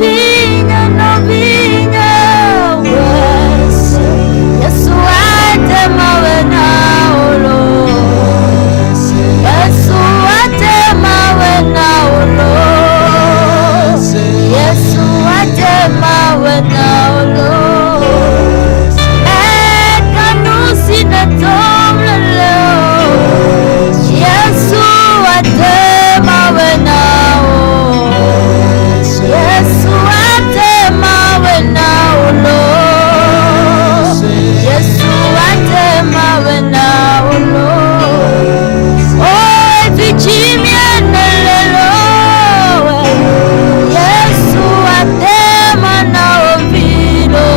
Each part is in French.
novinha, novinha, Yesu atema wena ulo, Yesu atema wena ulo, Yesu atema wena ulo, ekanusi na tomle leo, Yesu atema wena ulo, Yesu atema wena ulo, Yesu atema wena ulo, oh vichimia nelelo, Yesu atema na ovilo,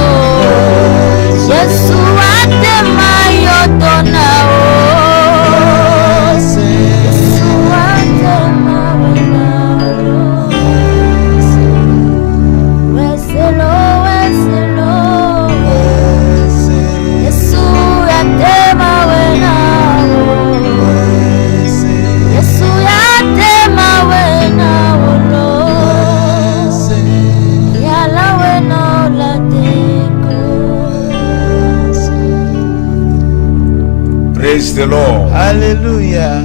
Yesu atema yoto na o, Yesu atema wena ulo, weselo, weselo, Yesu atema wena ulo, Yesu atema wena ulo, yala wena ulateko. Praise the Lord. Alléluia.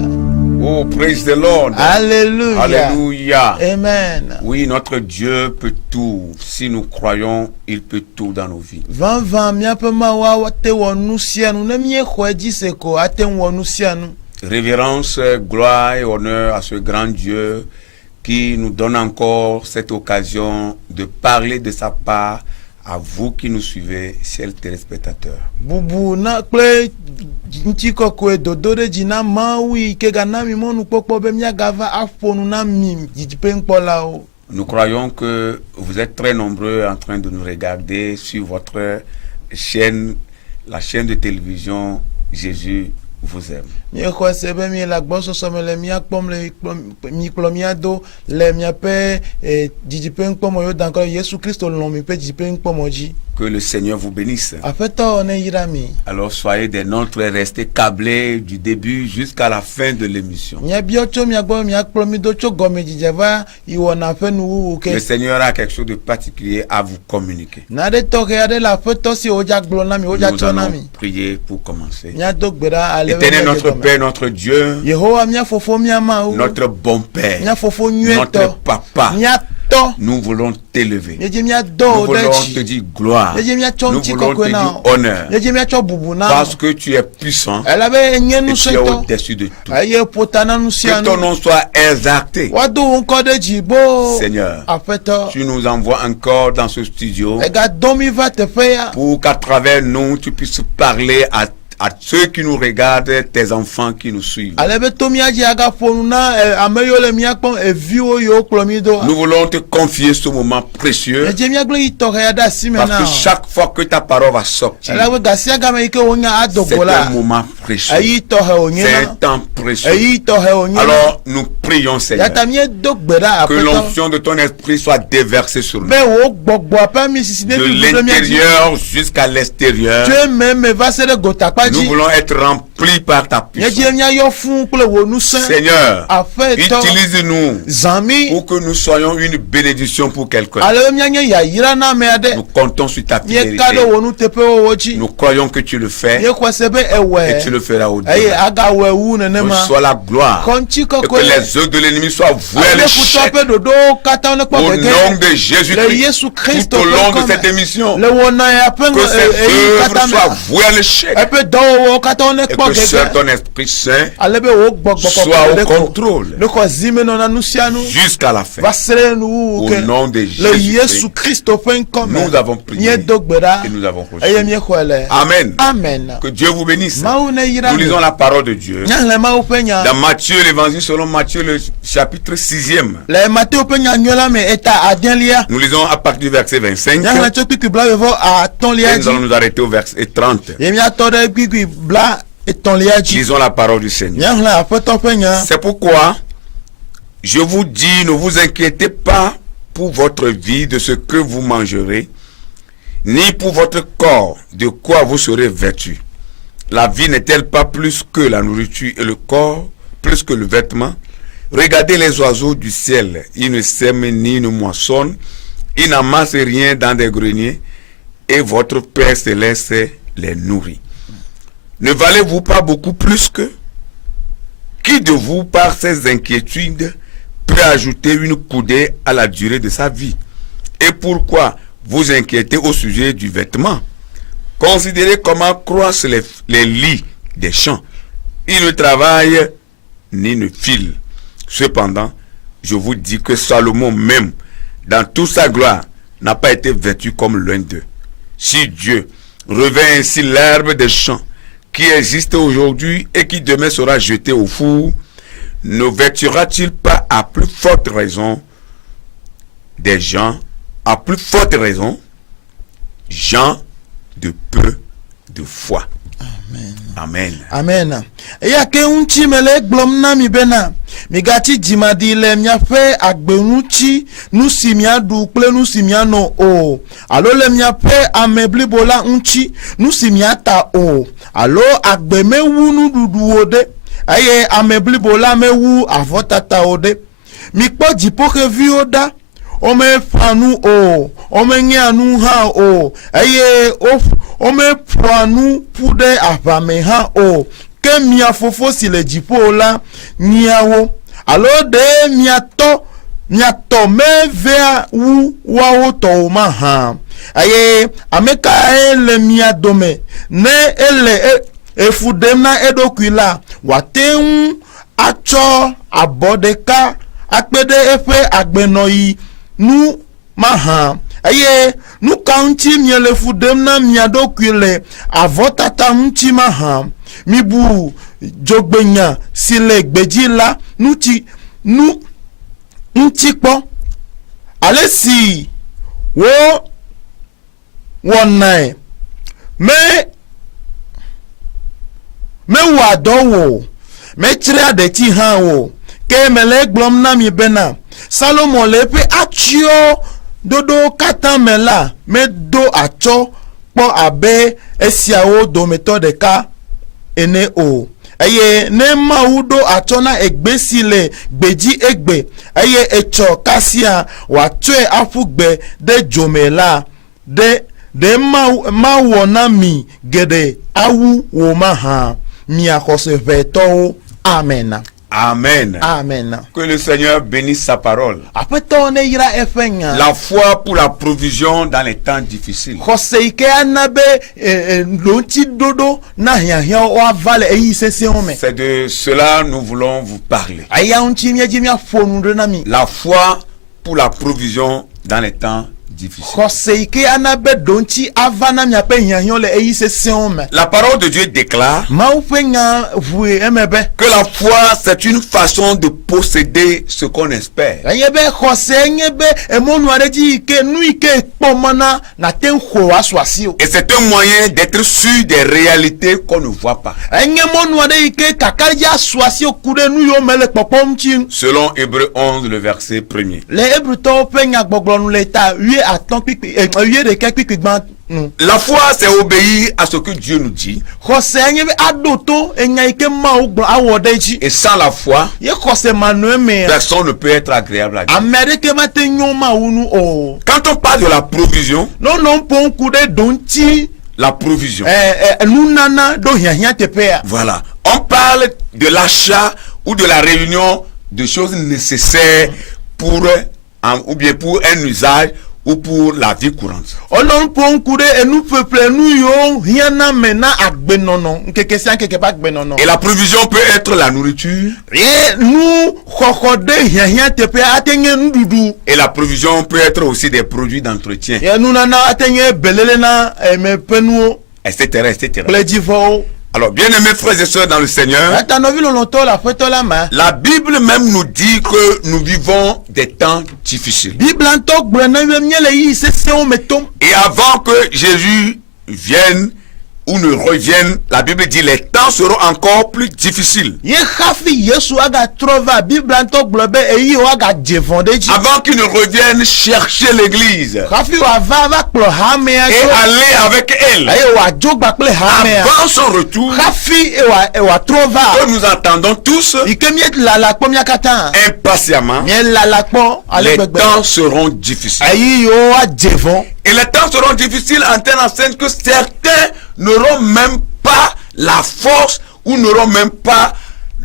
Oh, praise the Lord. Alléluia. Alléluia. Amen. Oui, notre Dieu peut tout. Si nous croyons, il peut tout dans nos vies. Van miape mawa wate wonu sianu ne mie khweji seko ate wonu sianu. Révérence, gloire et honneur à ce grand Dieu qui nous donne encore cette occasion de parler de sa part à vous qui nous suivez, chers téléspectateurs. Bubu na kple nchiko kwe dodore jina mawi ke gana mi monu pokpo be mia gava afonu na mi jipe nkpola o. Nous croyons que vous êtes très nombreux en train de nous regarder sur votre chaîne, la chaîne de télévision Jésus vous aime. Mi ko sebe mi la gbo soso me le mia kpom le mi klomia do le mia pe jipe nkpomo yo danko Yesu Kristo lo mi pe jipe nkpomo ji. Que le Seigneur vous bénisse. Afeto ne yirami. Alors soyez des nôtres, restez câblés du début jusqu'à la fin de l'émission. Mia biocho mia gbo mia kplomi do cho gome jijeva iwo na fe nu ke. Le Seigneur a quelque chose de particulier à vous communiquer. Na de to ke ade la feto si oja gbo na mi oja Nous cho na allons mi. prier pour commencer. Mia do gbera ale. Éternel notre Père, notre Dieu, Yehowa mia fofo mia ma o. notre bon Père, Mia fofo nyueto. notre Papa, Mia to. nous voulons t'élever. Yeje mia Nous do voulons dechi. te dire gloire. Yeje mia Nous chonchi voulons te kokwe dire na. honneur. Yeje mia cho bubu na. Parce que tu es puissant Ela be et nyenu tu es sento. au-dessus de tout. Aye potana nu Que sianu. ton nom soit exalté. Wadu unko de jibo. Seigneur, Afeto. tu nous envoies encore dans ce studio Ega domi va te feya. pour qu'à travers nous, tu puisses parler à ceux qui nous regardent, tes enfants qui nous suivent. Alebe tomi aji aga fonu na ameyo le mia kpon eviwo yo klomi do. Nous voulons te confier ce moment précieux Yeje mia gble ito ya da simena. parce que chaque fois que ta parole va sortir, Ela we gasia ga me ike wonya c'est adogola. un moment précieux. Ayi to he C'est un onyena. temps précieux. Ayi to he onyena. Alors, nous prions, Seigneur, Yata mi dogbera que apeto. l'onction de ton esprit soit déversée sur nous. Be wo gbogbo apa mi sisi De de l'intérieur jusqu'à l'extérieur, Tu me va se de gota nous paji. voulons être remplis par ta puissance. Yeje mia yo fun kule wo nu sen. Seigneur, Afeto. utilise-nous Zami. pour que nous soyons une bénédiction pour quelqu'un. Ale mia nye ya yira na me ade. Nous comptons sur ta Ye kado fidélité. wo nu tepe wo woji. Nous croyons que tu le fais Ye kwa sebe et ewe. tu le feras au Aye delà. aga we wu ne Que ma. soit la gloire Konchi et que kokwe. les œuvres de l'ennemi soient vouées à Ale l'échec kutope dodo kata ne kwa au gege. nom de Le Jésus-Christ Yesu Christ tout au long de cette émission. Le wona ya pengo Que ces œuvres kata soient me. vouées à l'échec Epe do wo kata ne et kwa que seul gege. ton Esprit Saint Ale be wo gbogbo soit au contrôle Le ko zime no na nusianu. jusqu'à la fin. Va sere nu Au ke. nom de Le Yesu Jésus-Christ, Christ fen comme. nous avons prié Nye dogbera. et nous avons Aye reçu. mi kwele. Amen. Amen. Que Dieu vous bénisse. Maou ne yira. Nous lisons la parole de Dieu Nyang ma upenya. dans Matthieu, l'évangile selon Matthieu, le chapitre 6e. Le Matthieu upenya nyola me eta adienlia. Nous lisons à partir du verset 25 Nyang la chopi ki bla vevo a ton et liaji. nous allons nous arrêter au verset 30. Yemi atore gui bla et ton liaji. Lisons la parole du Seigneur. Nyang la apoto penya. C'est pourquoi je vous dis, ne vous inquiétez pas pour votre vie de ce que vous mangerez, ni pour votre corps de quoi vous serez vêtus. La vie n'est-elle pas plus que la nourriture et le corps plus que le vêtement? Regardez les oiseaux du ciel, ils ne sèment ni ne moissonnent, Ils n'amassent rien dans des greniers et votre Père Céleste les nourrit. Ne valez-vous pas beaucoup plus que? Qui de vous, par ses inquiétudes, peut ajouter une coudée à la durée de sa vie? Et pourquoi vous inquiétez au sujet du vêtement? Considérez comment croissent les lits des champs. Ils ne travaillent ni ne filent. Cependant, je vous dis que Salomon même, dans toute sa gloire, n'a pas été vêtu comme l'un d'eux. Si Dieu revêt ainsi l'herbe des champs, qui existe aujourd'hui et qui demain sera jeté au four, ne vêtira-t-il pas à plus forte raison des gens, à plus forte raison, gens de peu de foi? Amen. Amen. Eya ke unchi mele glom na mi bena. Mi gati jimadi le mia fe agbenuchi nu si mia du kple nu si mia no o. Alo le mia fe amebli bola unchi nu si mia ta o. Alo agbe me wu nu dudu ode. Aye amebli bola me wu avotata ode. Mi kpo jipo ke vi oda. Ome fanu o, ome nyanu ha o, eye ome fanu pude avame ha o, ke mia fofo si le jipo la niawo, alo de miato me vea wu wao to ma ha, eye ameka ele mia dome, ne ele efudemna edokwila, wate acho abodeka, akpede efe agbenoi, nu maha aye nu kaunti miele fudem na miado kwile avotata unchi maha mibu jogbenya sile gbejila nu nchikpo alesi wo wonai me wadowo me chire adeti ha wo ke mele glom na mi bena Salomon le pe atio dodo katamela me do acho po abe esiawo do metode ka ene o eye ne maudo acho na egbesile gbeji egbe eye echo kasia watwe afugbe de jomela de ma wona mi gede awu wo maha mi akose veto. Amen. Amen. Amen. Que le Seigneur bénisse sa parole. La foi pour la provision dans les temps difficiles. C'est de cela nous voulons vous parler. La foi pour la provision dans les temps difficiles. La parole de Dieu déclare que la foi c'est une façon de posséder ce qu'on espère. Et c'est un moyen d'être sûr des réalités qu'on ne voit pas. Selon Hébreux 11, le verset 1er. La foi, c'est obéir à ce que Dieu nous dit. Et sans la foi, personne ne peut être agréable à Dieu. Quand on parle de la provision, la provision, voilà, on parle de l'achat ou de la réunion de choses nécessaires pour ou bien pour un usage ou pour la vie courante. Et la provision peut être la nourriture. Et la provision peut être aussi des produits d'entretien. Etc. etc. Alors, bien-aimés frères et sœurs dans le Seigneur, la Bible même nous dit que nous vivons des temps difficiles. Et avant que Jésus vienne ou ne revienne, la Bible dit les temps seront encore plus difficiles. Ye hafi Yesu aga trova Bible to globe eyi o aga jevonde ji. Avant qu'il ne revienne chercher l'église Hafi wa va klo hamea et aller avec elle. aye wa jogba kle hamea. Avant son retour, Hafi wa trova. que nous attendons tous Ikemiet la la kpo miakata. impatiemment, Mie la la kpo ale les gbegbe. temps seront difficiles. Ayi yo a jevon. Et les temps seront difficiles en telle enseigne que certains n'auront même pas la force ou n'auront même pas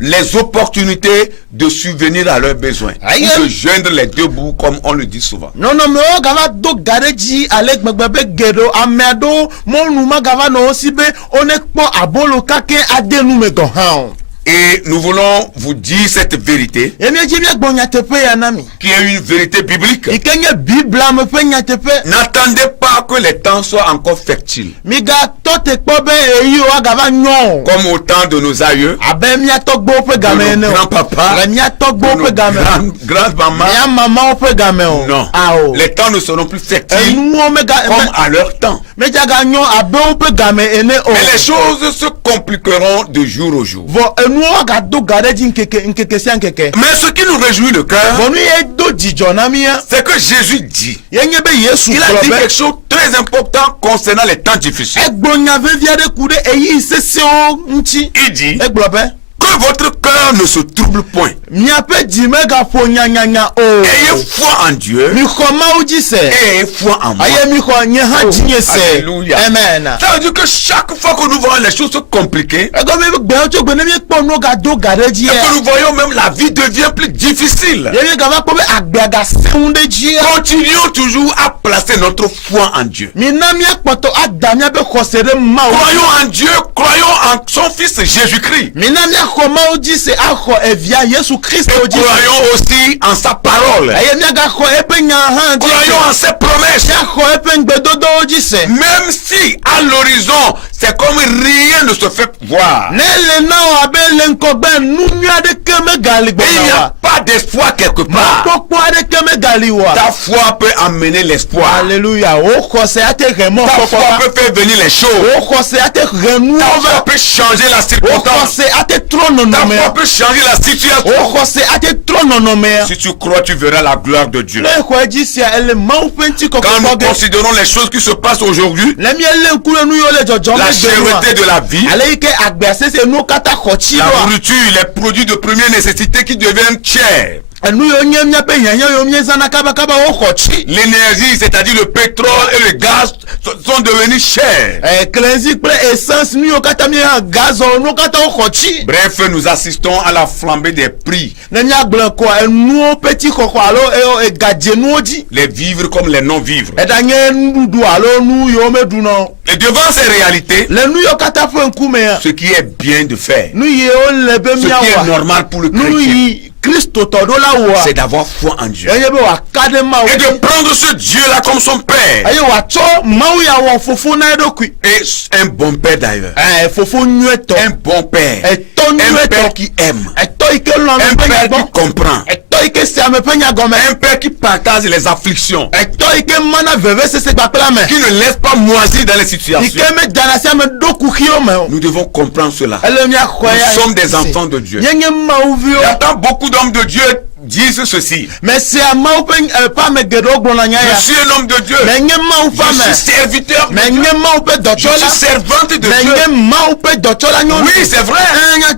les opportunités de subvenir à leurs besoins. Aïe. Ou de joindre les deux bouts comme on le dit souvent. Non me o gava do gareji ale gbegbe gedo amedo mo numa gava no sibe onekpo abolo kake adenu me go han. Et nous voulons vous dire cette vérité Emi eji mi gbonya tepe ya nami. qui est une vérité biblique. Ikenye Bible me pe nya tepe. N'attendez pas que les temps soient encore fertiles. Mi ga to te kpo be eyi o gava nyon. Comme au temps de nos aïeux, Abe mi atogbo pe de game nos no. grands-papas, Re mi atogbo de nos pe game. grandes-mamans. Ya mama o pe game o. Non. Ah o. Les temps ne seront plus fertiles Enu o me ga comme à leur temps. me jaga nyon abe o pe game ene o. Mais les choses se compliqueront de jour au jour. Vo enu o ga do gareji nkeke si nkeke. Mais ce qui nous réjouit le cœur, Vonu ye do jijo na mi ya. c'est que Jésus dit. Yenye be Yesu Il a dit klobe. quelque chose de très important concernant les temps difficiles. Egbonya veviade kude eyi sese o nchi. Il dit Eglobe. que votre cœur ne se trouble point. Miape jime ga fo nyanya o. Ayez foi en Dieu Mi khoma uji se. et ayez foi en moi. Aye mi kho nye ha jinye se. Alléluia. Amen. Ça veut dire que chaque fois que nous voyons les choses se compliquer, Ego mi gbe o to gbe ne mi po no ga do gareji et e. que nous voyons même la vie devient plus difficile, Yenye ga va ko be agbaga seunde ji. continuons toujours à placer notre foi en Dieu. Mi na mi akpoto adamia be khosere ma o. Croyons en Dieu, croyons en son Fils Jésus-Christ. Mi na mi khoma uji se akho evia Yesu Christ Et oji. croyons aussi en sa parole. Aye mi ga kho epe nya han ji. Croyons en ses promesses. Ya kho epe ngbedodo oji se. Même si à l'horizon, c'est comme rien ne se fait voir. Nele na o abele nkogbe nunu ade keme gali Et il n'y a gbonawa. pas d'espoir quelque part. Pokpo ade keme gali wa. Ta foi peut amener l'espoir. Alléluia. O khose ate remo Ta foi pokpo. peut faire venir les choses. O khose ate renu Ta foi ove. peut changer la O circonstance. khose ate trono Ta no me. foi peut changer la situation. O khose ate trono no me. Si tu crois, tu verras la gloire de Dieu. Le ko eji sia ele mau penti ko Quand nous ko ge. considérons les choses qui se passent aujourd'hui, Le mi ele nkure nu yo le jojo la me cherté de la vie, Ale ike agbe asese nu kata khochi la lo. nourriture, les produits de première nécessité qui deviennent chers, Enu yo nye mia pe yanya yo mie zana kaba o khochi. l'énergie, c'est-à-dire le pétrole et le gaz, sont devenus chers. Cleansi pre essence nu yo kata mi gazo nu kata o khochi. Bref, nous assistons à la flambée des prix. Ne mia gble ko enu petit koko alo e gadje nu oji. Les vivres comme les non-vivres. E da nye ndudu alo nu yo me du no. Et devant ces réalités, Le nu yo kata fo nkume ya. ce qui est bien de faire, Nu ye o lebe ce mia qui est wa. normal pour le Nu chrétien, yi Christo to do la wa. c'est d'avoir foi en Dieu. Enye be wa kade ma o. Et de prendre ce Dieu-là comme son Père. Aye wa cho mau ya wa fufu na edo kui. Et un bon Père d'ailleurs. Fufu nyu to. Un bon Père. E to nyu Un Père to. qui aime. E to ike lo Un me Père penya qui bon. comprend. E to ike si ame penya gome. Un Père qui partage les afflictions. E to ike mana veve sese gbapela me. Qui ne laisse pas moisir dans les situations. Ike me dana si ame do kukio me. Nous devons comprendre cela. Ele mi akoya. Nous sommes des enfants de Dieu. Yenye ma uvio. Il y a tant beaucoup d'hommes de Dieu disent ceci. Mais si a ma upen pa me gedo gbona nya ya. Je suis un homme de Dieu. Mais nye ma upa Je me. suis serviteur de Mais Dieu. nye ma upe Je dotola. suis servante de Mais Dieu. nye ma upe dotola nyon. Oui, c'est vrai.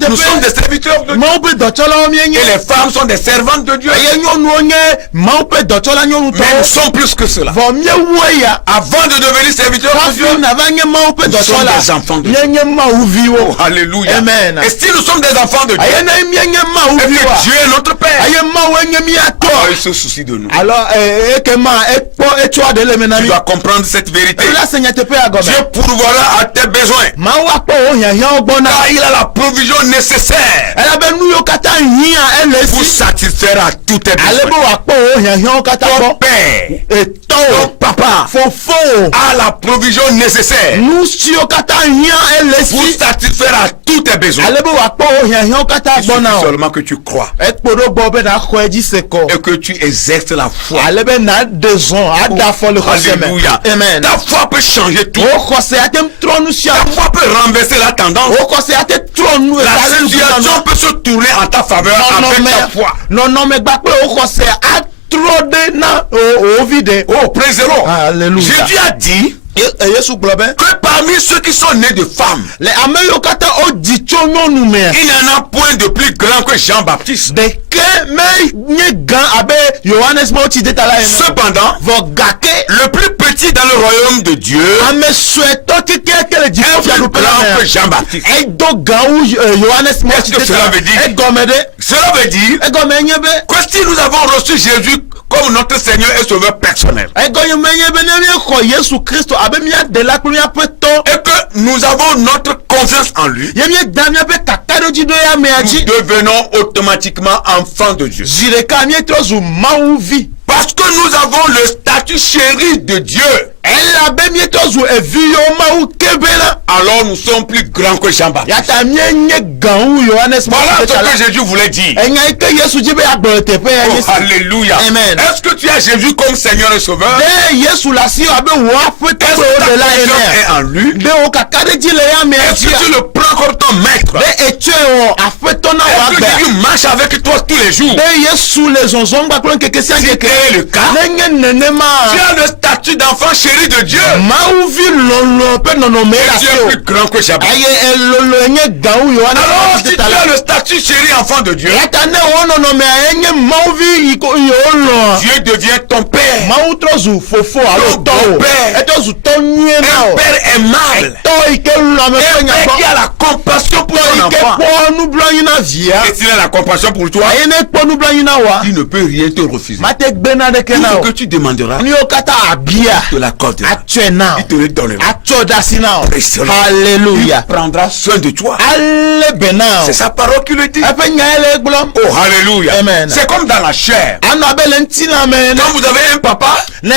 Nous sommes des serviteurs de Dieu. Ma upe dotola o mi enye. Et les femmes sont des servantes de Dieu. Aye nyonu onye ma upe dotola nyonu to. Mais nous sommes plus que cela. Vo mie weya. Avant de devenir serviteurs de Dieu, Kafi na va nye ma upe nous sommes dotola. des enfants de Dieu. Nye ma uvi Oh, wo. alléluia. Amen. Et si nous sommes des enfants de Dieu, Aye na mi enye ma et uvi que wa. Dieu est notre Père, Aye ma wenye mi ato. alors il se soucie de nous. Alors eke ma ekpo etu adele Tu menami. dois comprendre cette vérité. La seigneur te pe agome. Dieu pourvoira à tes besoins. Ma wa po o yan yan ogbona. Car il a la provision nécessaire Ela be nu yo kata hiya ele pour si. satisfaire à tous tes Ale bo besoins. wa po o yan yan kata Ton bo. Père, Eto. ton papa Fofo. a la provision nécessaire Nu si yo kata hiya ele pour si. satisfaire à tous tes besoins. Ale bo wa po o yan yan kata Il suffit gbona o. seulement que tu crois. Ekpo do bo be da xɔ dzi se kɔ. et que tu exerces la foi. ale be na de zɔn a da fɔ le xɔse me. Alléluia. Amen. Ta foi peut changer tout. o xɔse a te trɔ nu sia. Ta foi peut renverser la tendance. o xɔse a te trɔ nu. La situation peut se tourner en ta faveur avec ta foi. nɔnɔmɛ gba kple o xɔse a trɔ de na o vi de. Oh, praise the Lord. Alléluia. Jésus a dit Yesu gblɔ be. que parmi ceux qui sont nés de femmes, le ame yiwo katã o dzi tso nyɔnu me. il n'y en a point de plus grand que Jean-Baptiste. ɖeke me nye gã abe Yohanes ma wotsi de ta la ene. Cependant, vɔ gake. le plus petit dans le royaume de Dieu ame suetɔ keke le est dziƒo plus fiaɖuƒe grand la que me. Jean-Baptiste. edo gã wu Yohanes ma Qu'est-ce wotsi de que cela ta veut dire? la. egɔme ɖe. Cela veut dire egɔme nye be. que si nous avons reçu Jésus comme notre Seigneur et Sauveur personnel, egɔme nye be ne míexɔ Yesu Kristo abe míaɖela kple míaƒe tɔ. et que nous avons notre confiance en lui, ye míeda míaƒe kakaɖedzi ɖo ya mea nous dzi. devenons automatiquement enfants de Dieu. zi ɖeka míetrɔ zu Mawu vi. Parce que nous avons le statut chéri de Dieu, elabe míetrɔ zu evi yiwo Mawu kebe la. alors nous sommes plus grands que Jean-Baptiste. yata míenye gã wu Yohanes ma Voilà wotsi ce de ta la. que Jésus voulait dire. enya yi ke Yesu dzi be agblɔ le teƒe ya nye Oh, si. alléluia. Amen. Est-ce que tu as Jésus comme Seigneur et Sauveur? de Yesu la si abe wò aƒetɔ Est-ce kple que wo ta ɖela confiance ene. est en lui? be wò kakaɖedzi le ya mea Est-ce que tu dzia. le prends comme ton maître? be etsɔe wɔ aƒetɔ na wò Est-ce que agbea. Jésus marche avec toi tous les jours? be Yesu le zɔzɔm gba kple ŋkeke sia Si ŋkeke. tel est le cas, nenye nenema. tu as le statut d'enfant chéri de Dieu. Mawu vi lɔlɔ ƒe nɔnɔme Et la tu se es o. plus grand que Jean-Baptiste. eye elolo enye gã wu Yohanes ma Alors, wotsi si de tu ta la. as le statut chéri enfant de Dieu, yata ne wo nɔnɔmea enye Mawu vi yi ko yewo lɔ. Dieu devient ton père. Mawu trɔ zu fofo alo Ton tɔ o. père. etrɔ zu tɔ nyuie na Un o. père aimable. tɔ yi ke lɔ ame ƒe Un nya père qui gbɔ. a la compassion pour tɔ son yi ke enfant. kpɔ nublanui na via. Et s'il a la compassion pour toi, eye ne kpɔ nublanui na wa. il ne peut rien te refuser. mate gbe na ɖeke Tout na ce o. que tu demanderas, ni wo katã abia. il te l'accordera. atsɔe na Il te le donnera. atsɔ da si na o. Praise the Lord. hallelujah. Il prendra soin de toi. ale bɛ na o. C'est sa parole qui le dit. eƒe nya ye le gblɔm. Oh, alléluia. Amen. C'est comme dans la chair. anɔ abe le ŋutilã me ne. Quand vous avez un papa ne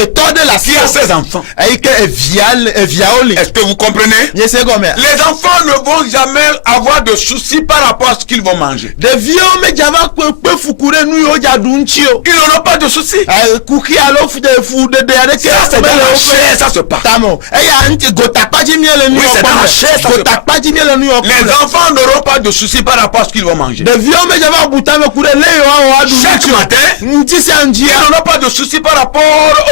etɔ ɖe le asi qui a ses enfants, eyi ke eviawo li. est-ce que vous comprenez? nye se gɔmea. Les enfants ne vont jamais avoir de soucis par rapport à ce qu'ils vont manger. ɖeviwo medza va kpe fuku ɖe nu yiwo dza ɖu ŋuti o. Ils n'auront pas de soucis. kuki alo fuɖeɖe aɖeke Ça, c'est dans la chair, ça se passe. tame o. eya ŋuti gotakpadzi mie le nu Oui, yiwo c'est dans la kpɔm chair, ça le. se passe. gotakpadzi mie le nu yiwo Les kpɔm le. enfants n'auront pas de soucis par rapport à ce qu'ils vont manger. ɖeviwo medza va bu tame ku ɖe le yiwo awɔ aɖu Chaque ŋuti o. matin, ŋuti sia ils ŋutia. n'auront pas de soucis par rapport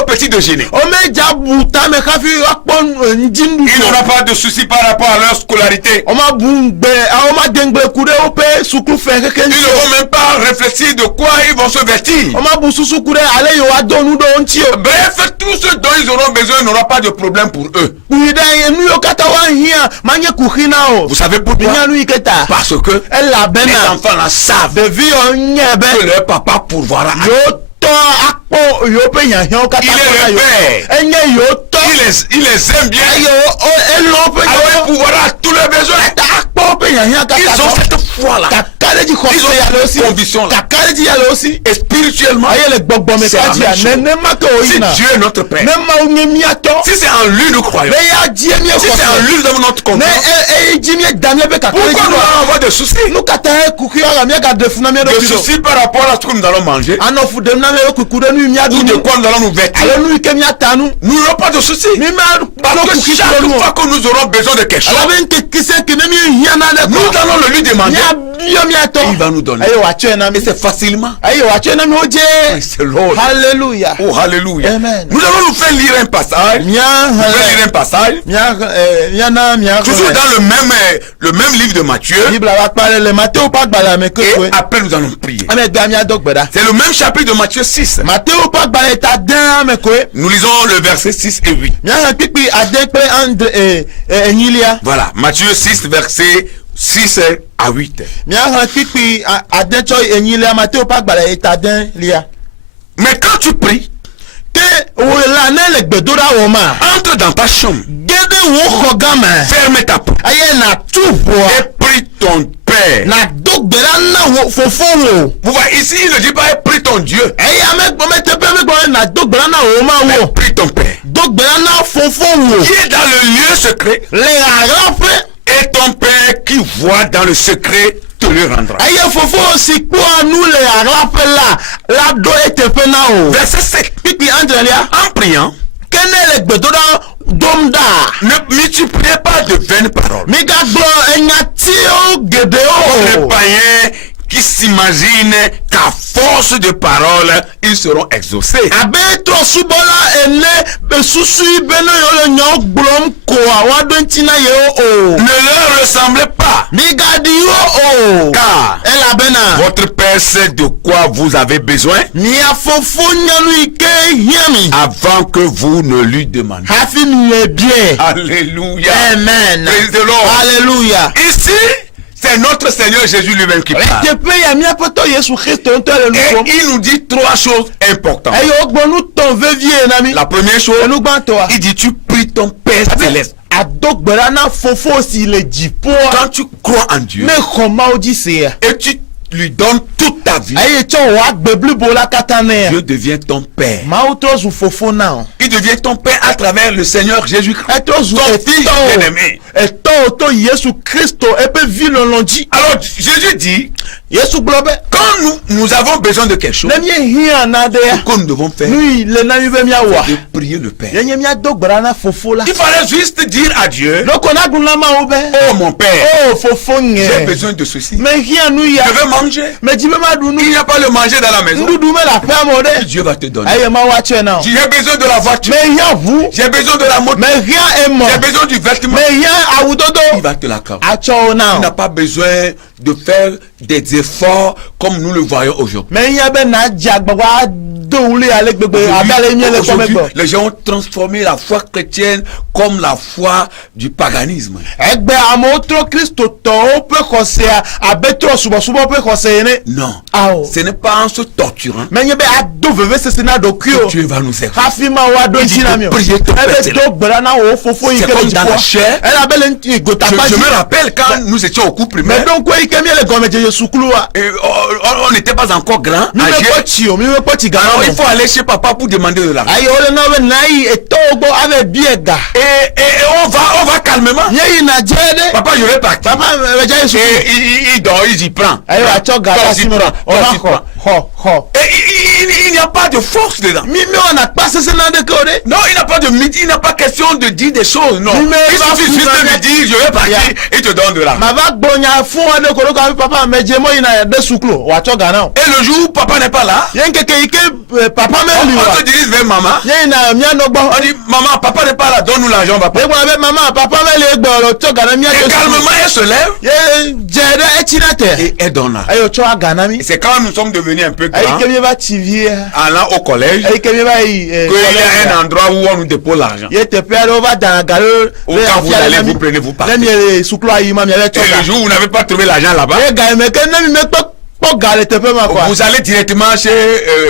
au petit déjeuner. o medza bu tame hafi woakpɔ ŋdi Ils nuɖuɖu. n'auront pas de soucis par rapport à leur scolarité. o ma bu ŋgbe o ma de ŋgbe ku ɖe woƒe sukuƒe keke Ils ŋuti ne o. vont même pas réfléchir de quoi ils vont se vêtir. o ma bu susu ku ɖe ale yiwo ado nu ɖe wo ŋuti o. Bref, tout ce dont ils auront besoin n'aura pas de problème pour eux. kuyi ɖe nu yiwo katã woahia manye kuxi na o. Vous savez pourquoi? minya nu yi ke ta. Parce que les elabena enfants là savent ɖeviwo nye que be leur papa pourvoira. yewo tɔ akpɔ yewo ƒe hiahiãwo katã Il est kpɔ na le yewo. père. enye yewo tɔ. Il les aime bien. eye elɔ woƒe Alors il hiahiã. pourvoira tous leurs besoins. ta akpɔ woƒe hiahiã Ils katã ont kpɔ. cette foi là. kaka ɖe dzi Ils xɔse ont ya le wo si. cette conviction là. kaka ɖe dzi ya le wo si. Et spirituellement, eye le gbɔgbɔme c'est la kadzia même chose. nenema ke wo si yina. Dieu est notre Père, ne Mawu nye míatɔ. si c'est en lui nous croyons, be ya die si c'est en míexɔse. lui nous avons notre ne confiance, eyi dzi míeda míaƒe kaka ɖe pourquoi dzi nous ɖo. allons avoir des soucis? nu katã ye kuku ya míagaɖe fu na mía Des ɖokui ɖo. soucis par rapport à ce que nous allons manger anɔ fu ɖem na mía kuku ɖe nu yi míaɖu ou de nu. quoi nous allons nous vêtir. alo nu yi ke míata nu. Nous n'aurons pas de soucis. mi ma Parce ɖo que kuku chaque ɖe nu o. fois que nous aurons besoin de quelque chose, alabe ŋkeke sia ke ne míehiã na ɖe nous kɔ. allons le lui demander. míabiɔ míatɔ. Il va nous donner. eye wòatsɔe na mi. Et c'est facilement. eye wòatsɔe na mi wo dze. C'est Lord. hallelujah. Oh, alléluia. Amen. Nous allons nous faire lire un passage. Nous allons lire un passage. míana Toujours dans le même livre de Matthieu. bibla wa kpa le Matthieu ƒe agbalẽ me ke Et koe. après nous allons prier. ame gbea míadɔ gbe ɖa. C'est le même chapitre de Matthieu 6. Matthieu ƒe agbalẽ ta dẽ me koe. Nous lisons le verset 6 et 8. míahe kpikpi ade kple enyilia. Voilà, Matthieu 6, verset 6 à 8. míahe kpikpi ade tsɔ enyilia Matthieu ƒe agbalẽ ta dẽ lia. Mais quand tu pries, ke wòla ne le gbedoɖa wɔ ma. entre dans ta chambre, ge ɖe wò xɔ gã me. ferme ta porte eye nàtu ʋua. et prie ton Père. nàdo gbe ɖa na wò fofo wò. Vous voyez, ici, il ne dit pas prie ton Dieu, eye ame gbɔ teƒe me gbɔ nàdo gbe ɖa na wò ma mais wò. prie ton Père. do gbe ɖa na fofo wò. Qui est dans le lieu secret, le ɣaɣlaƒe. et ton Père qui qui voit dans le secret te le rendra. eye fofo si kpɔa nu le aɣlaƒe la do eteƒe na o. Verset 7. kpikpi andrelia. En priant, kene le gbedoɖa dom da. ne multipliez pas de vaines paroles. migagblɔ enyatiwo Les geɖewo. païens qui s'imaginent qu'à force de paroles, ils seront exaucés. abe trɔsubɔla ene be susui bene yewo le nyawo gblɔm koa woaɖo ŋuti na yewo o. Ne leur ressemblez pas, migadi wo o. car elabena votre Père sait de quoi vous avez besoin mia fofo nya nu yi ke hiã mi. avant que vous ne lui demandiez. hafi nu bie. Alléluia. amen. Praise the Lord. Alléluia. Ici, c'est notre Seigneur Jésus lui-même qui parle. teƒe ya miaƒetɔ yesu kristo ŋutɔ le nu Et ƒom. il nous dit trois choses importantes. eye wogbɔ nu tɔn vevie na mi. La première chose, enu gbãtɔa. il dit tu pries ton Père céleste. ado gbe ɖa na fofo si le dziƒoa. Quand tu crois en Dieu ne xɔ mawo dzi sea. et tu lui donnes toute ta vie, eye tsɔ wò agbe blibo la katã nɛ. Dieu devient ton Père. mawu trɔ zu fofo na o. Il devient ton Père à travers le Seigneur Jésus-Christ. etrɔ zu Ton fils bien-aimé. etɔwo to yesu kristo eƒe vi lɔlɔ dzi. Alors Jésus dit, yesu gblɔ be. quand nous avons besoin de quelque chose, ne miehiã naɖea. ce que nous devons faire, nu yi le na mi be miawɔa. de prier le Père. yenye miado gbe ɖa na fofo la. Il fallait juste dire à Dieu, loko na gblɔ na mawo be. oh mon Père, o fofo j'ai ŋɛ. besoin de ceci. mehiã nu ya. Je veux manger. medzi be maɖu Il nu. n'y a pas le manger dans la maison. nuɖuɖu me le aƒea me o ɖe. Dieu va te donner. eye mawu atsɔe na o. J'ai besoin de la voiture. mehiã ʋu. J'ai besoin de la moto. mehiã emɔ. J'ai besoin du vêtement. mehiã awudodo. Il va te l'accorder. atsɔ wo na Tu n'as o. pas besoin de faire des efforts comme nous le voyons aujourd'hui. mehiã be nadze agbagba ado wuli ale gbegbe abe ale mie le kɔme Aujourd'hui, gbɔ. les gens ont transformé la foi chrétienne comme la foi du paganisme. egbe amewo trɔ kristotɔwo ƒe xɔsea abe trɔ subɔsubɔ ƒe xɔse ene. Non. Awo. Ce n'est pas en se torturant menye be ado vevesese na ɖokui que o. Dieu va nous aider. hafi ma wo aɖo ŋuti na mi o. Prier ton Père ebe céleste. do gbe ɖa na wo fofo yi C'est ke le comme dans la chair. dziƒoa. elabe le Je gotapa me dzi. rappelle quand nous étions au cours primaire, mais donc yi ke mie le gɔmedze sukulua. et on n'était pas encore grand, mi be âgé. kpɔ tsi o mi be kpɔ tsi gã Alors il o. faut aller chez papa pour demander de l'argent. ayi wole na be na yi etɔwo gbɔ ave bie ga. Et on va calmement. nye yina dze ɖe. Papa, je vais partir. papa medza yi Et sukulu. il dort, il y prend. ayi atsɔ ga Toi ɖe aussi asi me prends. Toi ɔva aussi prends. xɔ. Et il n'y a pas de force dedans. mi wɔna kpa sese na ɖeke o ɖe. Non, il n'a pas de mythe, il n'a pas question de dire des choses. Non. Mais Il va suffit juste foutre de lui dire, je vais partir, Yeah. il te donne de l'argent. mava gbɔ nya fún wa ne ko ɖo ka papa medze mo yina ɖe sukulu w'atsɔ ga na o. Et le jour où papa n'est pas là, ye nkeke yi ke papa on meli wa. te dirige vers maman. ye yina mianɔ On gbɔ. dit, maman, papa n'est pas là, donne-nous l'argent, papa. ye gbɔna be mama papa meli egbɔ o tsɔ ga na mia Et ɖe sukulu. calmement, elle se lève ye dze ɖe etsi na tɛ. et elle donne l'argent. eye o tsɔ aga na mi. Et c'est quand nous sommes devenus un peu eyi grands, ke mi va tsi vie. allant au collège, eyi ke mi va yi. qu'il y a un endroit où on nous dépose l'argent. ye teƒe aɖewo va dana ga ɖe. Ou quand vous allez, vous prenez, vous partez. ne mi le sukulu ayi ma mia bɛ Et tsɔ le ga. jour où vous n'avez pas trouvé l'argent là-bas, ye ga yi me ke ne mi me kpɔ ga le teƒe ma kɔa. vous allez directement chez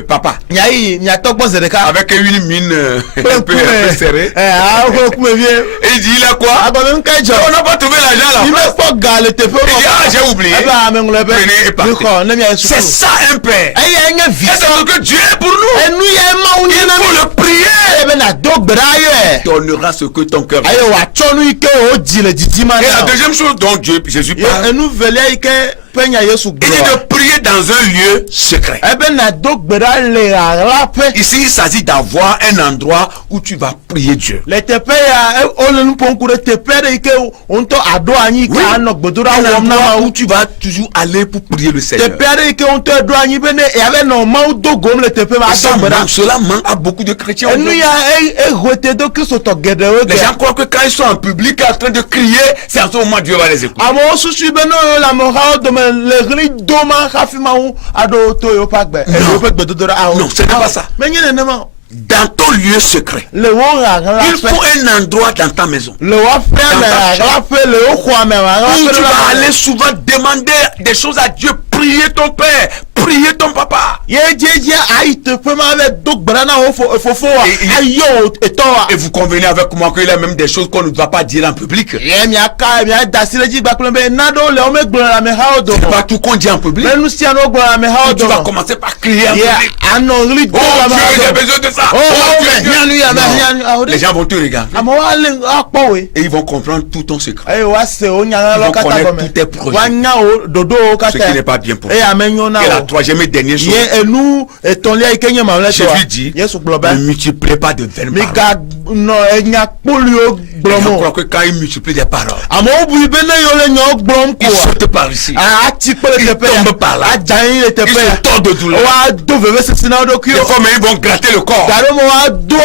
papa mia yi miatɔ gbɔ ze ɖeka. avec une mine un peu serrée. awo kume vie. Et il dit, il a quoi? agbɔme nka dzɔ. On n'a pas trouvé l'argent mi me là-bas. kpɔ ga le teƒe ma. Il dit, ah, j'ai oublié. ebe ame ŋlɔ Prenez et ebe. partez. mi xɔ ne mia yi C'est sukulu. ça un père. eye nye vi. Et c'est ce que Dieu est pour nous. enu ye mawu nye Il na mi. faut le prier. ebe na do gbe ɖa yɛ. Donnera ce que ton cœur veut. eye w'atsɔ nu yi ke o dzi le didima Et la na o. deuxième chose dont Jésus parle, enu velia yi ke ƒe nya yesu il dit gblɔ. de prier dans un lieu secret. ebe na do gbe ɖa le aɣlaƒe. Ici, il s'agit d'avoir un endroit où tu vas prier Dieu. le teƒe ya wole nu ƒom ku ɖe teƒe aɖe yi ke wo ŋutɔ aɖo anyi yi ke anɔ gbedoɖa Un wɔm na endroit mawu. où tu vas toujours aller pour prier le Seigneur. teƒe aɖe yi ke wo ŋutɔ ɖo anyi be ne yabe nɔ mawu do gom le teƒe ma Et ça ado gbe ɖa. manque, cela manque à beaucoup de chrétiens. enu aujourd'hui. ya ehoete do kristotɔ geɖewo Les ge. gens croient que quand ils sont en public en train de crier, c'est en ce moment Dieu va les écouter. amewo susu be ne wo le amehawo dome le ɣli dom hafi mawu aɖo to yewoƒe agbe yewoƒe gbedodoɖa awo. Non, ce n'est pas ça. menye nenema o. Dans ton lieu secret, le wo il faut ɣaɣlaƒe. un endroit dans ta maison le woaƒea me ɣaɣlaƒe le wo xɔa me où tu vas ɣaɣlaƒe. aller souvent demander des choses à Dieu. Prier ton père, prier ton papa. ye jeje ayi teƒe ma be do gbara na wo fofo wa ayo eto wa. Et vous convenez avec moi qu'il y a même des choses qu'on ne doit pas dire en public. Ye mi aka mi dasi le ji gba klo be na do le o me gbara la me ha odo. C'est pas tout qu'on dit en public. Mais nous si ano gbara la me ha odo. Tu vas commencer par crier en public. Ano ri do Oh la ma. Dieu, j'ai besoin de ça. Oh Dieu, Dieu. Les gens vont te regarder. Amo wa le akpo we. Et ils vont comprendre tout ton secret. Ayo wa se o nya lo kata connaître go me. tous tes projets. Wa nya o dodo o kata. Ce qui n'est pas bien pour Et toi. amenyo na Et la o. troisième et dernière chose. Ye enu etonlia ikenye ma le to. Jésus dit, Yesu globa. ne multiplie pas de vaines Mi paroles. ga no enya polio Les gens blomo. croient que quand ils multiplient des paroles, Amo bu ibene yo le nyo blom ko. ils sautent par ici. A ti pe Ils le tepe. tombent par là. A jayin le tepe. Ils se tordent de douleur. Wa do veve sesina do Des kio. fois, mais ils vont gratter le corps. Garo mo wa do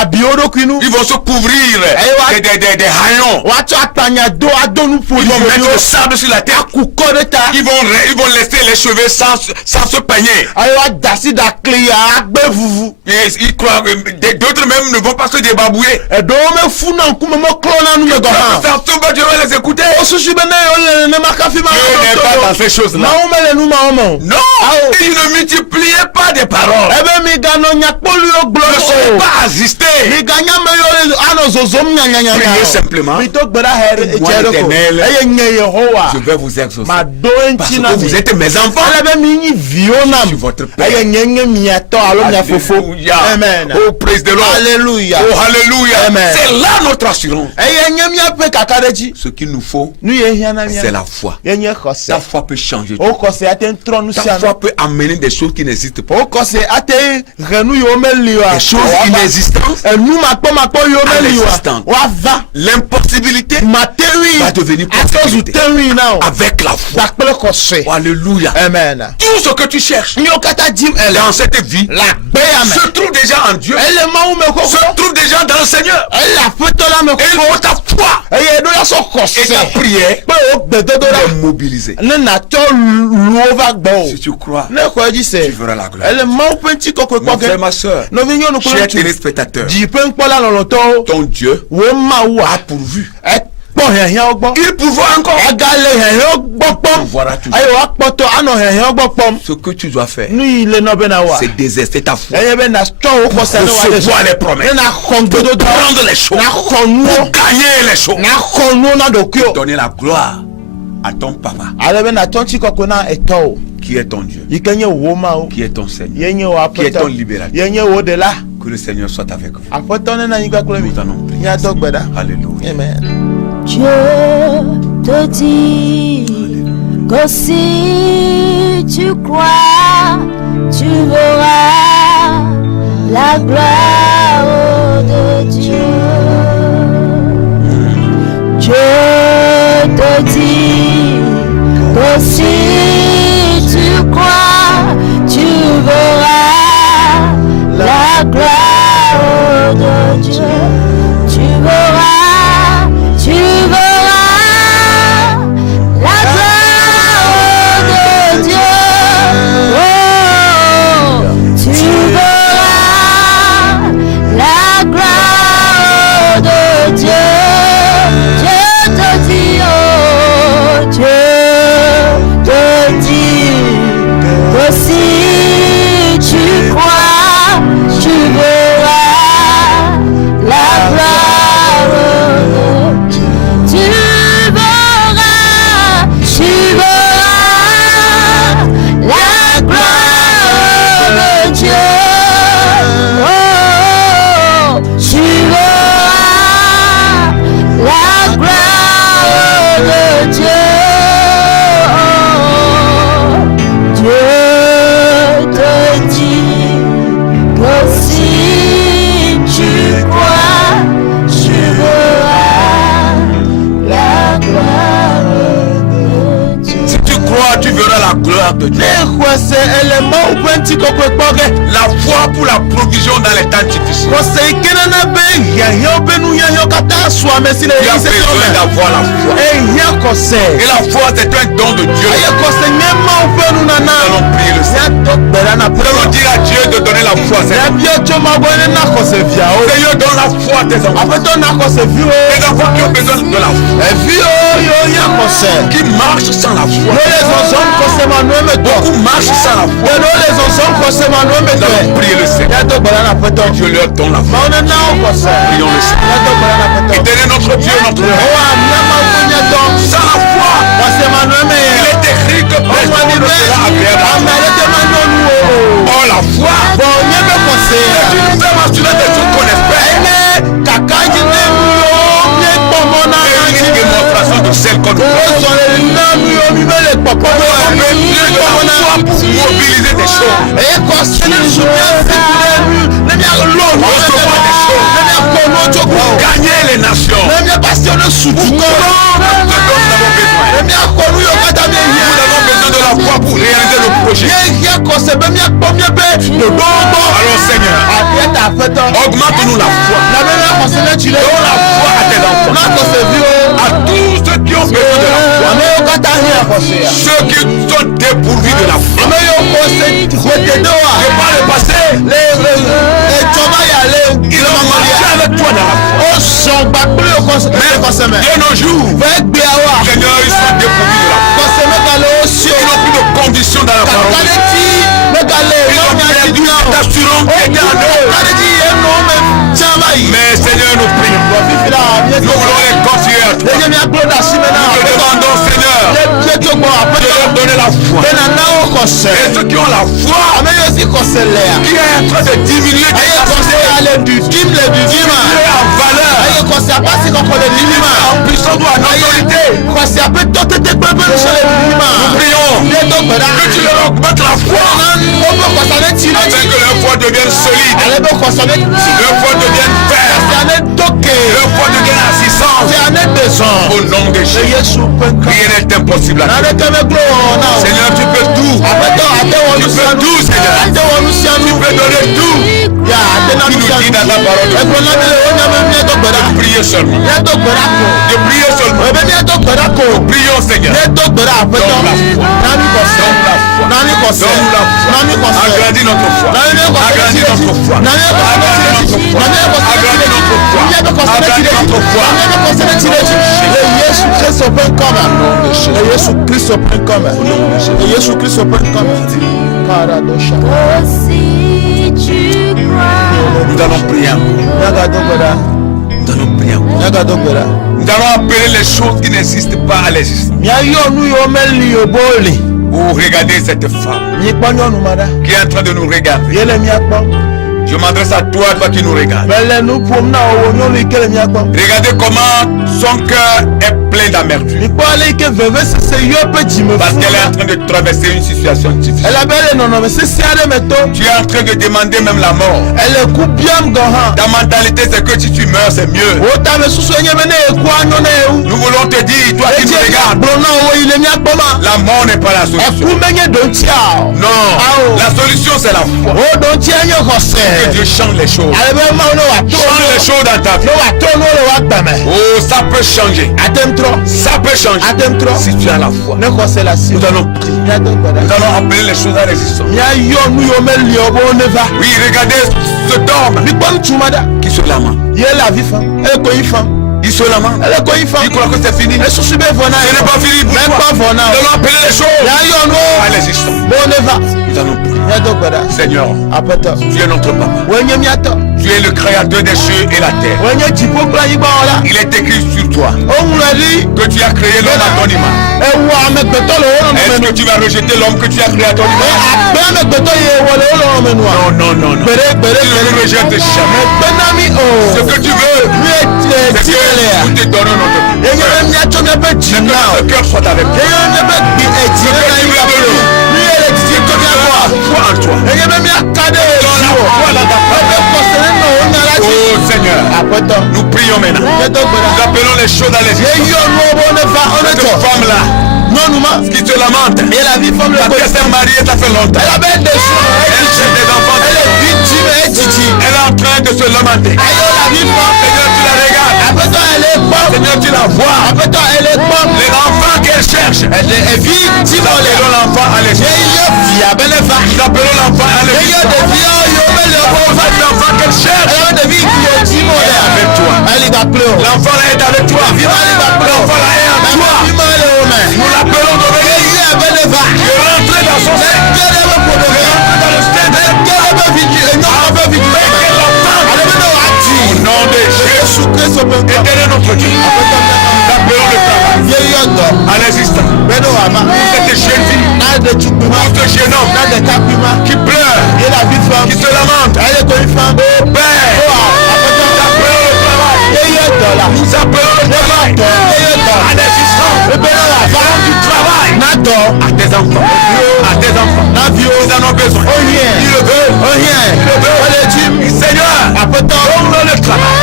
abio do kinu. Ils vont se couvrir ouais. des haillons. Wa to atanya do adonu Ils poli. vont mettre le sable sur la tête. Ku ko de ta. Ils vont laisser les cheveux sans se peigner. Ayo wa dasi da clear agbe vuvu. Et ils croient que d'autres même ne vont pas se débarbouiller. E do me funa nkume mo klona nu me go ha. Faire tout bas, je vais les écouter. Osusu bene yo le ne makafi ma. Dieu n'est pas dans ces choses-là. Ma o mele nu ma o mo. Non, il ne multipliez pas des paroles. Ebe mi ga no nya poli yo Ne soyez glo. pas assistés. Mi ga nya me yo ano zozom nya nya nya. Priez simplement. Mi to gbera here Moi, ejero ko. l'Éternel, Eye nye Yehowa. Je vais vous exaucer. Ma do Parce enchi na que vous êtes mes enfants. Ebe mi nyi viona. Je suis votre père. Eye nye mi ato alo nya fofo. Alléluia. Amen. Oh, praise the Lord. Alléluia. Oh, hallelujah. Amen. C'est là notre assurance. Eye nye mi ape kakareji. Ce qu'il nous faut, Nu ye hiana mi. c'est la foi. Ye nye khose. Ta foi peut changer. O khose aten tron nu Ta siana. foi peut amener des choses qui n'existent pas. O khose ate renu yo meliwa. Des choses inexistantes. Enu makpo yo À meliwa. l'existence. Wa va. L'impossibilité Matewi. va devenir Atozu possibilité. tewi now. Avec la foi. Dakpele khose. Oh, alléluia. Amen. Tout ce que tu cherches Nyo kata jim ele. dans cette vie La beya se trouve déjà en Dieu. ele ma ume koko. Se trouve déjà dans le Seigneur. Elle a fait la me Et il faut ta foi Eye do la so et khose. ta prière Pe o gbedodo la. de mobiliser. Ne na to luova gbo. Si tu crois, Ne ko ji se. tu feras la gloire. Elle ma penti koko Mon frère, koke. ma soeur, No vi nyo no ko chers tu. téléspectateurs, Di pe npola lo to. ton Dieu Wo ma wa. a pourvu. E po hen ogbo. Il pourvoit encore. Agale hen ogbo pom. Pourvoira toujours. Ayo wa poto ano hen ogbo pom. Ce que tu dois faire, Nu ile no be na wa. c'est déserter ta foi. Eye be na to o ko se no wa. Recevoir les promesses. Na khongbedo do. Prendre les choses. Na khonu. Pour gagner les choses. Na khonu na do kyo. Donner la gloire à ton papa, Ale be na tonchi koko na eto. qui est ton Dieu, Ikenye wo ma o. qui est ton Seigneur. Yenye wa Qui est poto. ton libérateur. Yenye wo de la. Que le Seigneur soit avec vous. Apoto ne na yigba kule mi. Nous allons prier. Nya to gbeda. Alléluia. Amen. Dieu te dit que si tu crois, tu verras la gloire de Dieu. Dieu te dit que si tu crois, tu verras la gloire de Dieu. Tu verras la gloire de Dieu. Oh, tu verras la gloire de Dieu. Dieu te dit, oh, Dieu te dit que si tu crois, tu verras la gloire de Dieu. Tu verras la gloire de Dieu. Oh, tu verras la gloire de Dieu. Oh, Dieu te dit que si tu crois, tu verras la gloire de Dieu. Si tu crois, tu verras la gloire de Dieu. Ne kwese elema upenti koko ekpoge. La foi pour la provision dans les temps difficiles. Kose ikene na be Tu as besoin d'avoir la foi. Et la foi, c'est un don de Dieu. Nous allons prier le Seigneur. Nous allons dire à Dieu de donner la foi. Seigneur, donne la foi à tes enfants. Les enfants qui ont besoin de la foi. Qui marchent sans la foi. Beaucoup marchent sans la foi. Nous allons prier le Seigneur. Que Dieu leur donne la foi. Prions le Seigneur. Éternel notre Dieu, notre Père. Sans la foi, il est écrit que personne ne sera agréable. Oh la foi, tu nous as mentionné des trucs qu'on espère. Et une démonstration de celle qu'on nous pour mobiliser des choses. Pour gagner les nations. Pour nous avons besoin de la foi pour réaliser le projet. Alors Seigneur, augmente-nous la foi. Donne la foi à tes enfants. À tous ceux qui ont besoin de la foi. Ceux qui sont dépourvus de la foi. Par le passé, ils ont marché avec toi dans la foi. Mais de nos jours, Seigneur, ils sont dépourvus de la foi. Ils n'ont plus de conditions dans la parole. Ils ont perdu cette assurance qui était en eux. Mais Seigneur, nous prions. Nous voulons les confier à toi. Nous te demandons, Seigneur, de leur donner la foi. Et ceux qui ont la foi, qui est en train de diminuer en valeur, en puissance ou en autorité, nous prions que tu leur augmentes la foi afin que leur foi devienne solide, leur foi devienne ferme, leur foi devienne assistance. Au nom de Jésus, rien n'est impossible à toi. Seigneur, tu peux tout. Tu peux tout, Seigneur. Tu peux donner tout. Tu nous dis dans la parole de prier seulement. De prier seulement. Nous prions, Seigneur. Donne la foi. Agrandis notre foi. Agrandis notre foi. Agrandis notre foi. Agrandis notre foi. Nous allons prier. Nous allons prier. Nous allons appeler les choses qui n'existent pas à l'existence. Ou regarder cette femme qui est en train de nous regarder. Je m'adresse à toi, toi qui nous regardes. Regardez comment son cœur est plein d'amertume. Parce qu'elle est en train de traverser une situation difficile. Tu es en train de demander même la mort. Ta mentalité, c'est que si tu meurs, c'est mieux. Nous voulons te dire, toi qui nous regardes, la mort n'est pas la solution. Non, la solution c'est la foi. Que Dieu change les choses. Change les choses dans ta vie. Oh, ça peut changer. Ça peut changer. Si tu as la foi. Nous allons prier. Nous allons appeler les choses à l'existence. Oui, regardez ce homme qui se lamente. Il se lamente. Il croit que c'est fini. Ce n'est pas fini pour toi. Nous allons appeler les choses à l'existence. Nous allons prier. Seigneur, tu es notre papa. Tu es le créateur des cieux et la terre. Il est écrit sur toi que tu as créé l'homme à ton image. Est-ce que tu vas rejeter l'homme que tu as créé à ton image? Non. Tu ne le rejettes jamais. Ce que tu veux, c'est que nous te donnons notre cœur. Que notre cœur soit avec toi. Ce que tu veux de nous, c'est que tu as la foi en toi. Oh Seigneur, nous prions maintenant. Nous appelons les choses à l'existence. Cette femme-là qui te lamente, parce qu'elle s'est mariée, ça fait longtemps. Elle a des enfants. Elle est en train de se lamenter. tu la vois, les enfants qu'elle cherche, nous appelons l'enfant à l'existence. Nous appelons l'enfant à l'existence. L'enfant qu'elle cherche, elle est avec toi. L'enfant là est avec toi. L'enfant là est avec toi. Nous l'appelons de venir. De rentrer dans son sein. De rentrer dans le sein de au nom de Jésus. Éternel notre Dieu. Nous appelons le travail à l'existence. Cette jeune fille, ce jeune homme qui pleure, qui se lamente. Oh Père, nous appelons le travail à l'existence. Du travail à tes enfants. À tes enfants. Ils en ont besoin. Ils le veulent. Seigneur, donne le travail.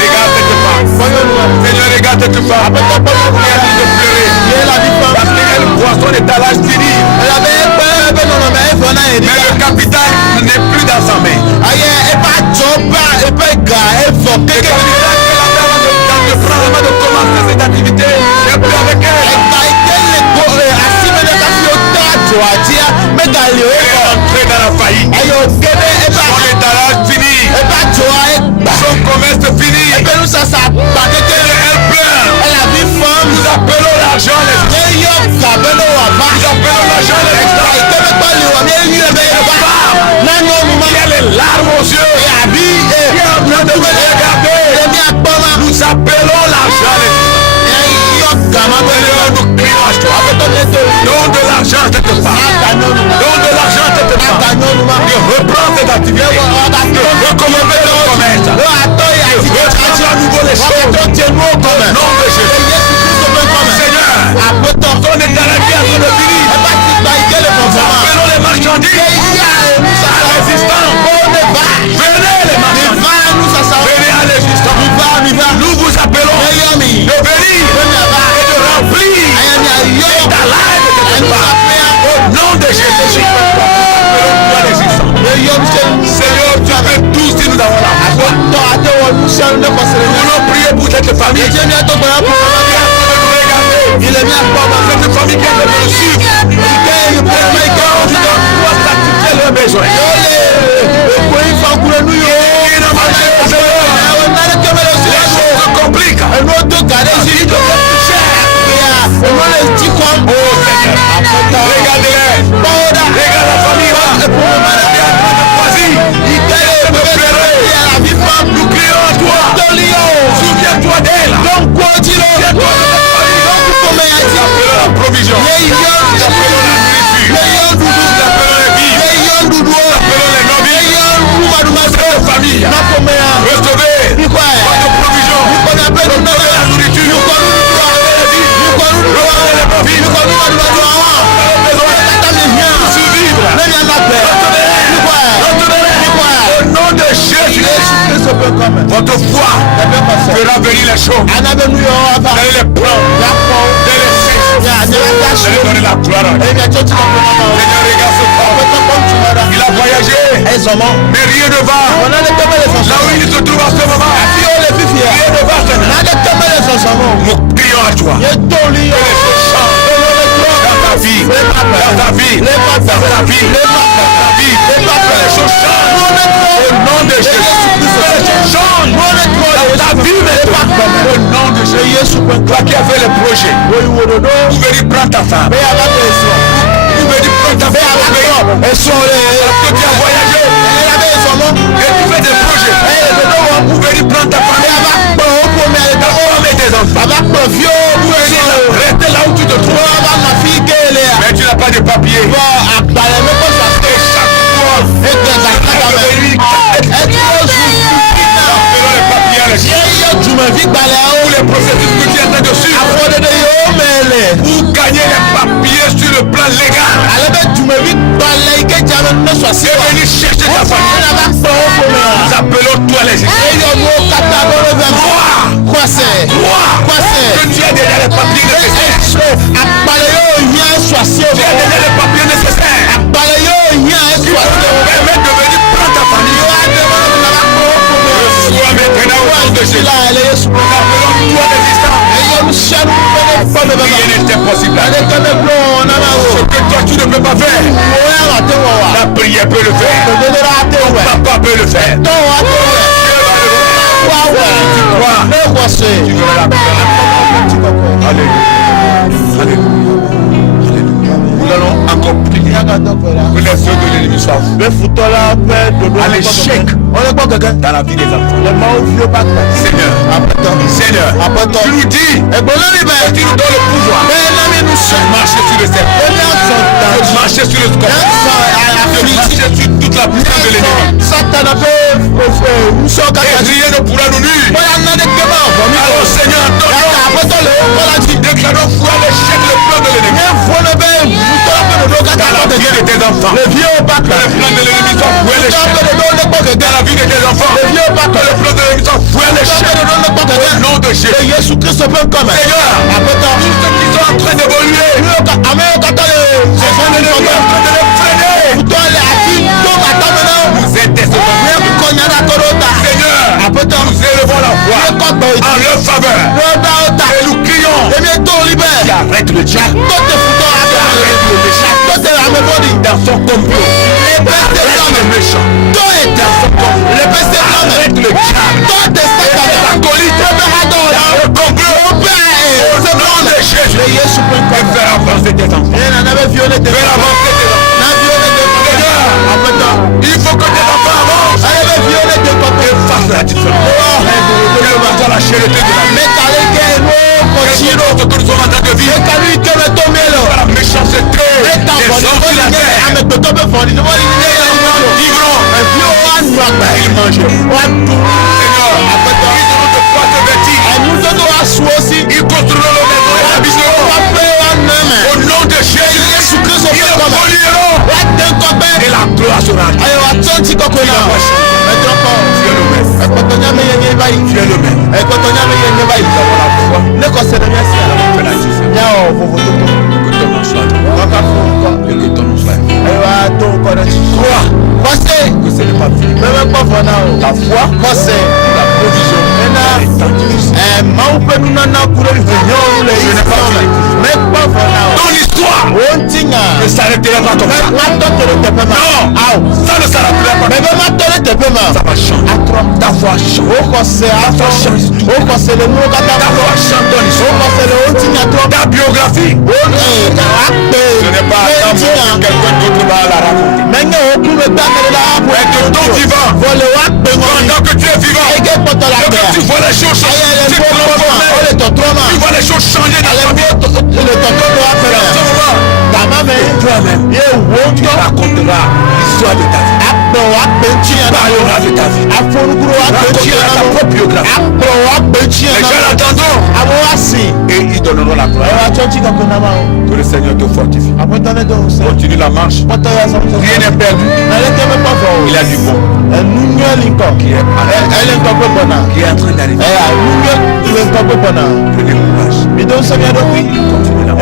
Regarde cette femme. Seigneur, regarde cette femme. Elle a de pleurer. Parce qu'elle voit son étalage fini. Mais le capital n'est plus dans sa main. Le capital qu'elle a de commencer cette activité n'est plus avec elle. Elle est entrée dans la faillite. Son étalage fini. Son commerce fini. Elle pleure. Nous appelons l'argent à l'extérieur. Nous appelons l'argent à l'extérieur. Qui a les larmes aux yeux. Qui est en train de me regarder. Nous appelons l'argent à l'extérieur. Nous crions à toi. Donne de l'argent à cette femme. Donne de l'argent à cette femme. De reprendre cette activité. De recommencer le commerce. De reprendre à nouveau les choses. Au nom de Jésus. Seigneur, ton état qui a de finir. Nous appelons les marchandises à l'existence. Venez les marchandises. Venez à l'existence. Nous vous appelons de venir et de remplir ta live de cette part. Au nom de Jésus. Appelons-nous à l'existence. Seigneur, tu peux tous si nous avons la foi. Nous voulons prier pour cette famille. Il est bien pour cette famille qui est venue suivre. Il doit satisfaire leurs besoins. Les choses se compliquent. Regardez-les. Regarde la famille. Nous crions à toi. Souviens-toi d'elle. Souviens-toi de nous appelons la provision. Nous appelons la nourriture. Nous appelons les vies. Nous appelons les novices. Cette famille. Recevez votre provision. Recevez la nourriture. Recevez les vies. Recevez les profits. Survivre. Au nom de Jésus. Votre foi fera venir les choses. Allez les prendre. Allez donner la gloire. Seigneur, regarde ce corps. Il a voyagé, mais rien ne va. Là où il se trouve à ce moment, rien ne va. Nous crions à toi. Que les choses changent dans ta vie, dans ta vie, dans ta vie, dans ta vie. Que les choses changent au nom de Jésus. Que les choses changent dans ta vie maintenant. Au nom de Jésus. Toi qui as fait le projet, vous venez prendre ta femme. Vous venez prendre ta femme au pays. Parce que tu as voyagé et tu fais des projets. Vous venez prendre ta femme. Ta femme et tes enfants. Vous venez rester là où tu te trouves. Mais tu n'as pas de papier. Et chaque fois, les papiers à ou les processus que tu es en train de suivre pour gagner les papiers sur le plan légal. C'est venir chercher ta famille. Nous appelons toi les que tu as déjà les papiers nécessaires. Tu as déjà les papiers nécessaires qui vont te permettre de venir prendre ta famille. Reçois maintenant au nom de Jésus. Nous appelons toi l'existence. Rien n'était possible. Ce que toi tu ne peux pas faire, la prière peut le faire. Ton papa peut le faire. Tu verras la gloire. Alléluia. Alléluia. Nous allons encore prier que les yeux de l'ennemi soient à l'échec dans la vie des enfants. Seigneur, tu nous dis, tu nous donnes le pouvoir de marcher sur le cercle, de marcher sur le scorpion, de marcher sur toute la puissance de l'ennemi. Et rien ne pourra nous nuire. Alors Seigneur, déclarons foi à l'échec le plan de l'ennemi. Dans la vie de tes enfants, que le plan de l'ennemi soit voué à l'échec. Dans la vie de tes enfants, que le plan de l'ennemi soit voué à l'échec. Au nom de Jésus. Seigneur, tous ceux qui sont en train d'évoluer, c'est son ennemi en train de les freiner. Nous intercédons. Seigneur, nous élevons la voix en leur faveur. Et nous crions qui arrête le diable. Dans son complot, arrête le méchant. Dans son complot, arrête le diable. Les acolytes dans le complot. Au nom de Jésus, faire avancer tes enfants. Faire avancer tes enfants. Il faut que tes enfants avancent et fassent la différence. Quelle que soit la chérité de la vie, quelle que nous sommes en train de vivre, la méchanceté, les hommes sur la terre, vivront, ils mangeront. Seigneur, ils auront de quoi se vêtir, ils construiront leur maison et l'habiteront. Au nom de Jésus, ils pollueront et la gloire sera tu es le même. Et que ton nom soit crois que ce n'est pas fini. La foi, la provision, ton histoire ne s'arrêtera pas comme ça. Non, ça ne s'arrêtera pas. Ça va changer. Ta foi change. Ta foi change. Ta foi change ton histoire. Ta biographie. Ce n'est pas un mot que quelqu'un d'autre va la raconter. Mais de ton vivant, pendant que tu es vivant, et que tu vois les choses changer, tu vois les choses changer dans ta vie. Toi-même, tu raconteras l'histoire de ta vie. Tu parleras de ta vie. Raconteras ta propre biographie. Les gens l'attendront et ils donneront la gloire. Que le Seigneur te fortifie. Continue la marche. Rien n'est perdu. Il a du bon qui est en train d'arriver. Prenez courage. Continue la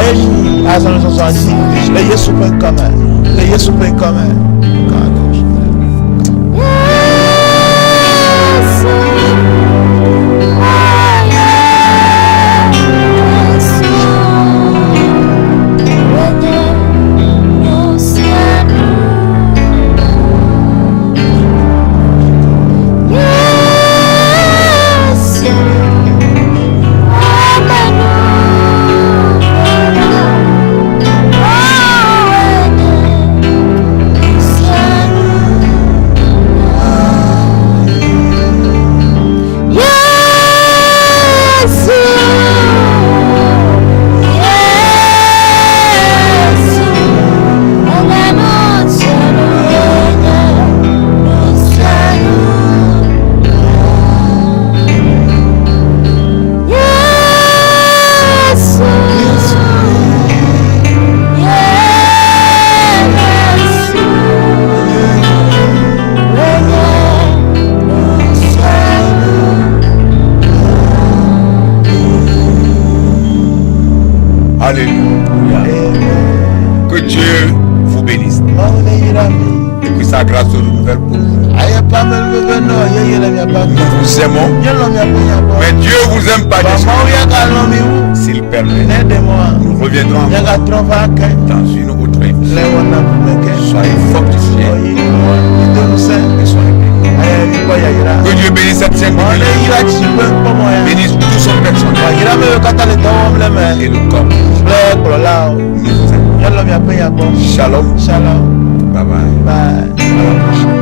Alléluia. Que Dieu vous bénisse. Et que sa grâce se renouvelle pour vous. Nous vous aimons. Mais Dieu vous aime pas déjà. Si Père, ne de moi nous reviendrons nyaga trova ke dans une autre émission. le wana kumeke Soyez fortifiés oyi mo idonu se et soyez bénis. aya ni ko ya ira Que Dieu bénisse cette sainte mo le église. ira chimbe pomo ya Bénisse tout son wa personnel ira me kata le tawom le me et le corps. le kololao Nous vous aimons. yalo mi apeya bo Shalom. shalom Bye bye. bye À la prochaine.